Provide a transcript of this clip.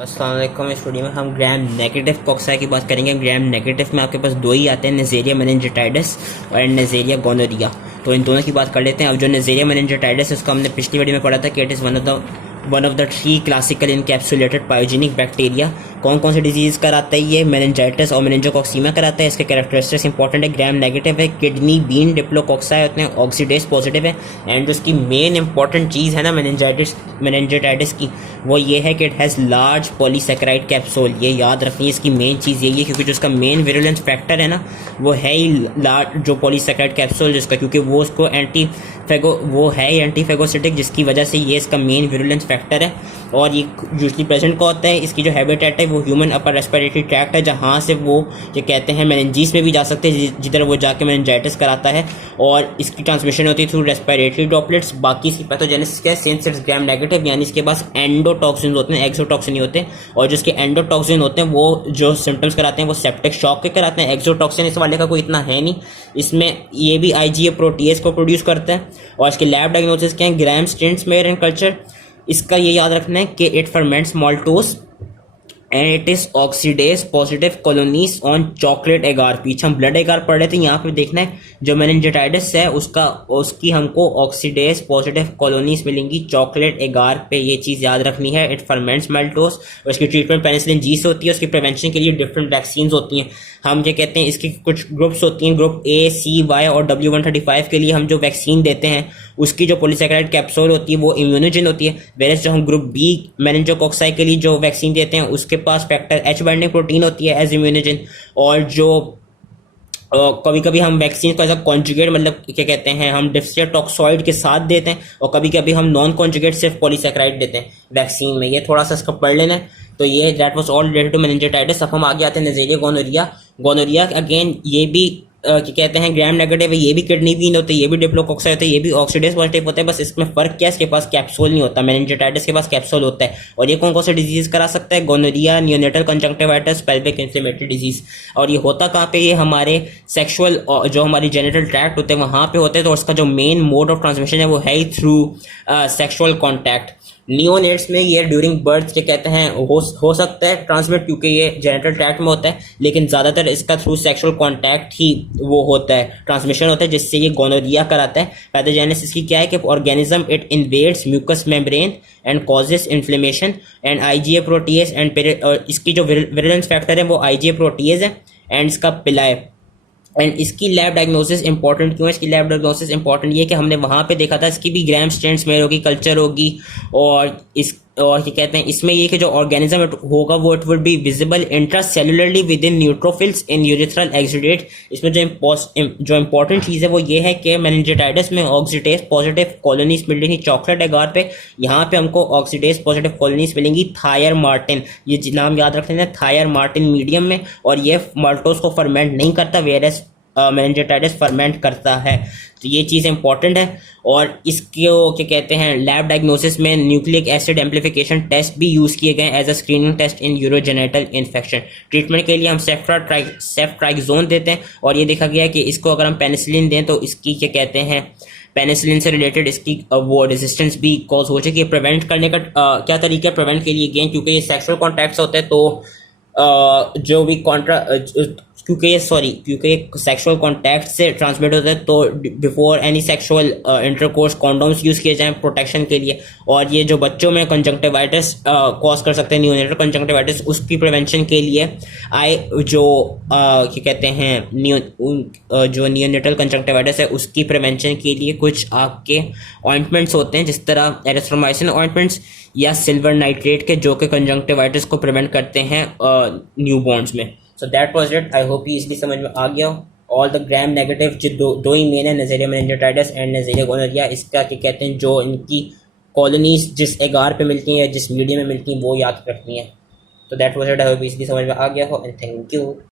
अस्सलाम वालेकुम। इस वीडियो में हम ग्राम नेगेटिव कॉक्साई की बात करेंगे। ग्राम नेगेटिव में आपके पास दो ही आते हैं, नेज़ेरिया मेनिंजाइटिस और नेज़ेरिया गोनोरिया। तो इन दोनों की बात कर लेते हैं। अब जो नेज़ेरिया मेनिंजाइटिस उसका हमने पिछली वीडियो में पढ़ा था कि it is one of the 3 classical encapsulated pyogenic bacteria. कौन कौन सी डिजीज़ कराता है ये? मेनिंजाइटिस और मेनिंजोकॉक्सीमा कराता है। इसके कैरेक्टरिस्टिक्स इंपॉर्टेंट है। ग्राम नेगेटिव है, किडनी बीन डिप्लोकॉक्साई होते हैं, ऑक्सीडेज पॉजिटिव है। एंड जो इसकी मेन इंपॉर्टेंट चीज़ है ना मेनिंजाइटिस की, वो ये है कि it has large polysaccharide capsule. ये याद रखनी है, इसकी मेन चीज़ यही है, क्योंकि जो उसका मेन विरुलेंस फैक्टर है ना, वो है ही लार्ज जो पॉलीसेकेराइड कैप्सूल जिसका, क्योंकि वो उसको वो है एंटीफेगोसिटिक, जिसकी वजह से ये इसका मेन विरुलेंस फैक्टर है। और ये यूजली प्रेजेंट का होता है। इसकी जो हैबिटेट है वो ह्यूमन अपर रेस्पिरेटरी ट्रैक्ट है, जहाँ से वो ये कहते हैं मेनिंजीस में भी जा सकते हैं, जिधर वो जाके मेनिंजाइटिस कराता है। और इसकी ट्रांसमिशन होती है थ्रू रेस्पिरेटरी ड्रॉपलेट्स। बाकी इसकी पैथोजेनेसिस क्या है? सिंस इट्स ग्राम नेगेटिव, यानी इसके पास एंडोटॉक्सिन होते हैं, एक्सोटॉक्सिन नहीं होते। और जिसके एंडोटॉक्सिन होते हैं वो जो सिम्टम्स कराते हैं वो सेप्टिक शॉक के कराते हैं। एक्सोटॉक्सिन इस वाले का कोई इतना है नहीं। इसमें ये भी IgA प्रोटीएज को प्रोड्यूस करते हैं। और इसके लैब डायग्नोसिस क्या है? Gram stain smear and culture. इसका ये याद रखना है कि it ferments maltose and it is oxidase positive colonies on chocolate agar. पीछे हम ब्लड एगार पढ़ रहे थे, यहाँ पे देखना है जो मेनिंजाइटिस है उसकी हमको ऑक्सीडेज पॉजिटिव कॉलोनीज मिलेंगी चॉकलेट एगार पे। ये चीज़ याद रखनी है। इट फर्मेंट्स मेल्टोस। और इसकी ट्रीटमेंट पेनिसिलिन जी से होती है। उसकी प्रिवेंशन के लिए डिफरेंट वैक्सीन होती हैं। हम ये कहते हैं इसकी कुछ ग्रुप्स होती हैं, ग्रुप A, C, Y और W135 के लिए हम जो वैक्सीन देते हैं उसकी जो पॉलीसेकेराइड कैप्सूल होती है वो इम्यूनोजेन होती है। वेरस जो हम ग्रुप B मेनिंजोकॉक्साई के लिए जो वैक्सीन देते हैं उसके पास फैक्टर H बाइंडिंग प्रोटीन होती है एज इम्यूनोजेन। और जो कभी कभी हम वैक्सीन को एज अ कॉन्जुगेट, मतलब क्या कहते हैं, हम डिफ्थिरिया टॉक्सॉइड के साथ देते हैं। और कभी कभी हम नॉन कॉन्जुगेट सिर्फ पॉलीसेकेराइड देते हैं वैक्सीन में। ये थोड़ा सा इसका पढ़ लेना है। तो ये that was all related to meningitis. अब हम आगे आते हैं नेज़ेरिया गोनोरिया। गोनोरिया अगेन ये भी क्या कहते हैं ग्राम नेगेटिव है। ये भी किडनी बीन होते हैं, ये भी डिप्लोकॉक्साई होते हैं, ये भी ऑक्सीडेज पॉजिटिव होते हैं। बस इसमें फर्क क्या है? इसके पास कैप्सूल नहीं होता। मेनिंजाइटिस के पास कैप्सूल होता है। और ये कौन कौन से डिजीज करा सकता है? Gonorrhoea, neonatal conjunctivitis, pelvic inflammatory disease. और ये होता कहाँ पे? ये हमारे सेक्सुअल जो हमारी जेनिटल ट्रैक्ट होते हैं वहाँ पे होते हैं। तो उसका जो मेन मोड ऑफ ट्रांसमिशन है वो है ही थ्रू सेक्सुअल कॉन्टैक्ट। नियोनेट्स में ये ड्यूरिंग बर्थ क्या कहते हैं हो सकता है ट्रांसमिट, क्योंकि ये जेनिटल ट्रैक्ट में होता है। लेकिन ज़्यादातर इसका थ्रू सेक्सुअल कॉन्टैक्ट ही वो होता है, ट्रांसमिशन होता है, जिससे ये गोनोरिया कराता है। पैथोजेनेसिस की क्या है कि organism it invades mucous membrane and causes inflammation and IgA protease and इसकी जो विरुलेंस फैक्टर है वो IgA प्रोटीएज है एंड इसका पिलाए। एंड इसकी लैब डायग्नोसिस इंपॉर्टेंट क्यों है? इसकी लैब डायग्नोसिस इंपॉर्टेंट ये कि हमने वहाँ पे देखा था इसकी भी ग्राम स्टेन स्मेयर होगी, कल्चर होगी। और क्या कहते हैं इसमें ये कि जो ऑर्गेनिज्म होगा वो it would be visible intracellularly within neutrophils in urethral exudate. इसमें जो इंपॉर्टेंट चीज़ है वो ये है कि मेनिंजाइटिस में ऑक्सीडेज पॉजिटिव कॉलोनीज मिल रही थी चॉकलेट एगार पे। यहाँ पे हमको ऑक्सीडेज पॉजिटिव कॉलोनीज मिलेंगी थायर मार्टिन। ये नाम याद रख लेना, थायर मार्टिन मीडियम में। और ये माल्टोस को फर्मेंट नहीं करता, वेरस मेनिंजाइटिस फर्मेंट करता है। तो ये चीज़ इंपॉर्टेंट है। और इसको क्या कहते हैं लैब डायग्नोसिस में न्यूक्लिक एसिड एम्पलीफिकेशन टेस्ट भी यूज़ किए गए as a screening test in urogenital infection. Treatment के लिए हम सेफ्ट्राइक्सोन देते हैं। और ये देखा गया है कि इसको अगर हम पेनिसिलिन दें तो इसकी क्या कहते हैं पेनिसिलिन से रिलेटेड इसकी वो रेजिस्टेंस भी कॉज हो जाएगी। प्रिवेंट करने का क्या तरीका है प्रिवेंट के लिए? गेन क्योंकि ये सेक्सुअल कॉन्टैक्ट्स होते हैं तो जो भी क्योंकि सेक्सुअल कॉन्टैक्ट से ट्रांसमिट होता है तो before any sexual intercourse condoms use किए जाएं प्रोटेक्शन के लिए। और ये जो बच्चों में कंजंक्टिवाइटिस कॉज कर सकते हैं, नियोनेटल कंजंक्टिवाइटिस, उसकी प्रिवेंशन के लिए क्या कहते हैं जो नियोनेटल कंजंक्टिवाइटिस है उसकी प्रिवेंशन के लिए कुछ आपके ऑइंटमेंट्स होते हैं, जिस तरह एरिथ्रोमाइसिन ऑइंटमेंट्स या सिल्वर नाइट्रेट के, जो कि कंजंक्टिवाइटिस को प्रिवेंट करते हैं न्यूबॉर्न्स में। So that was it. I hope इसलिए समझ में आ गया। ऑल द ग्राम नेगेटिव जो दो ही मेन है, नेज़ेरिया मेनिंजाइटिस एंड नेज़ेरिया गोनोरिया। इसका क्या कहते हैं जो इनकी कॉलोनीज जिस एगार पे मिलती हैं या जिस मीडियम में मिलती हैं वो याद रखनी है। तो that was it. I hope इसलिए समझ में आ गया हो एंड थैंक यू।